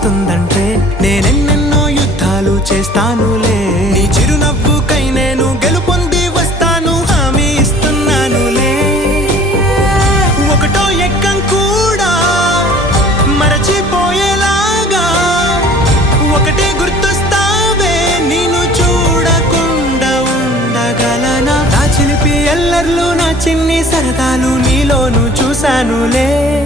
వస్తుందంటే నేనెన్నెన్నో యుద్ధాలు చేస్తానులే. నీ చిరునవ్వుకై నేను గెలుపొంది వస్తాను, హామీ ఇస్తున్నానులే. ఒకటో ఎక్కం కూడా మరచిపోయేలాగా ఒకటే గుర్తొస్తావే, నేను చూడకుండా ఉండగలనా? నా చిలిపి ఎల్లర్లు, నా చిన్ని సరదాలు నీలోను చూశానులే.